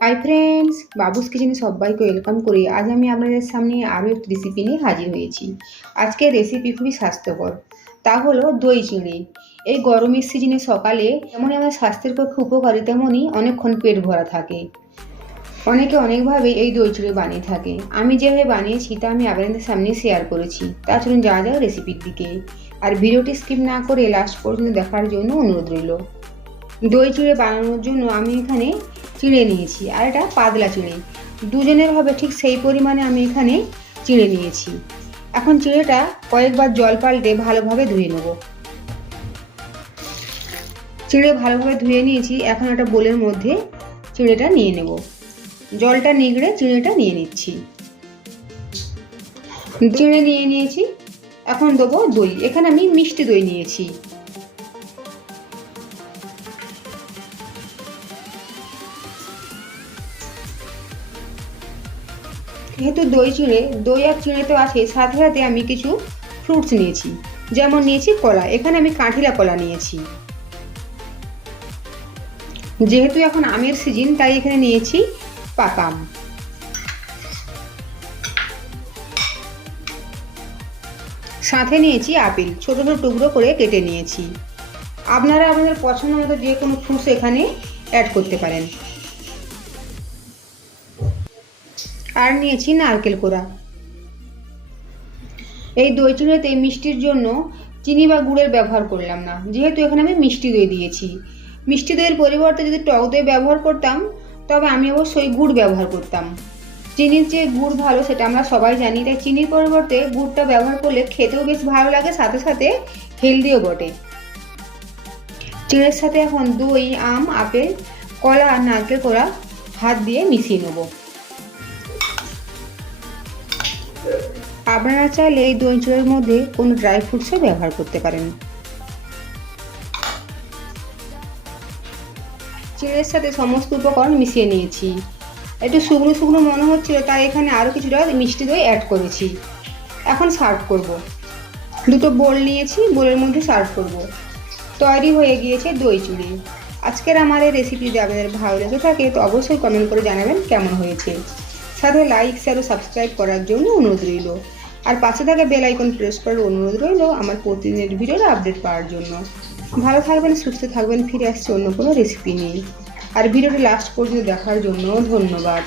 Hi friends বাবুস কিচেনে সবাইকে welcome করি আজ আমি আপনাদের সামনে আরও একটি রেসিপি নিয়ে হাজির হয়েছি। আজকের রেসিপি খুবই স্বাস্থ্যকর। তা হলো দই চিঁড়ে। এই গরমের সিজনে সকালে যেমনই আমাদের স্বাস্থ্যের পক্ষে উপকারী, তেমনই অনেকক্ষণ পেট ভরা থাকে। অনেকে অনেকভাবে এই দই চিঁড়ে বানিয়ে থাকে। আমি যেভাবে বানিয়েছি, তা আমি আপনাদের সামনে শেয়ার করেছি। তার জন্য যা যা রেসিপির দিকে। আর ভিডিওটি স্কিপ না করে লাস্ট পর্যন্ত দেখার জন্য অনুরোধ রইল। দই চিঁড়ে বানানোর জন্য আমি এখানে চিঁড়ে নিয়েছি, আর এটা পাতলা চিঁড়ে। দুজনের হবে ঠিক সেই পরিমাণে আমি এখানে চিঁড়ে নিয়েছি। এখন চিঁড়েটা কয়েকবার জল পাল্টে ভালোভাবে ধুয়ে নেব। চিঁড়ে ভালোভাবে ধুয়ে নিয়েছি, এখন একটা বোলের মধ্যে চিঁড়েটা নিয়ে নেব। জলটা নিগড়ে চিঁড়েটা নিয়ে নিচ্ছি। চিঁড়ে নিয়ে নিয়েছি, এখন দেবো দই। এখানে আমি মিষ্টি দই নিয়েছি। যেহেতু দই চিঁড়ে দই আর চিঁড়ে তো আছে, সাথে সাথে আমি কিছু ফ্রুটস নিয়েছি। যেমন নিয়েছি কলা, এখানে আমি কাঁঠিলা কলা নিয়েছি। যেহেতু এখন আমের সিজন তাই এখানে নিয়েছি পাকাম সাথে নিয়েছি আপেল, ছোটো ছোটো টুকরো করে কেটে নিয়েছি। আপনারা আপনাদের পছন্দ মতো যে কোনো ফ্রুটস এখানে অ্যাড করতে পারেন। আর নিয়েছি নারকেল কোড়া। এই দই চিঁড়েতে মিষ্টির জন্য চিনি বা গুড়ের ব্যবহার করলাম না। যেহেতু এখানে আমি মিষ্টি দই দিয়েছি। মিষ্টি দইয়ের পরিবর্তে যদি টক দই ব্যবহার করতাম, তবে আমি অবশ্যই গুড় ব্যবহার করতাম। চিনির যে গুড় ভালো সেটা আমরা সবাই জানি, তাই চিনির পরিবর্তে গুড়টা ব্যবহার করলে খেতেও বেশ ভালো লাগে, সাথে সাথে হেলদিও বটে। চিড়ের সাথে এখন দই, আম, আপেল, কলা আর নারকেল কোড়া হাত দিয়ে মিশিয়ে নেব। আপনারা চাইলে এই দই চিড়ের মধ্যে কোনো ড্রাই ফ্রুটসও ব্যবহার করতে পারেন। চিড়ের সাথে সমস্ত উপকরণ মিশিয়ে নিয়েছি। একটু শুকনো শুকনো মনে হচ্ছিল তাই এখানে আরও কিছুটা মিষ্টি দই অ্যাড করেছি। এখন সার্ভ করব। দুটো বোল নিয়েছি বোলের মধ্যে সার্ভ করব। তৈরি হয়ে গিয়েছে দই চুড়ি আজকের আমার এই রেসিপি যদি আপনাদের ভালো লেগে থাকে, তো অবশ্যই কমেন্ট করে জানাবেন কেমন হয়েছে। সাথে লাইক শেয়ার ও সাবস্ক্রাইব করার জন্য অনুরোধ রইল। আর পাশে থাকা বেল আইকন প্রেস করার অনুরোধ রইল আমার প্রতিদিনের ভিডিওর আপডেট পাওয়ার জন্য। ভালো থাকবেন, সুস্থ থাকবেন, ফিরে আসছে অন্য কোনো রেসিপি নিয়ে। আর ভিডিওটি লাস্ট পর্যন্ত দেখার জন্য ধন্যবাদ।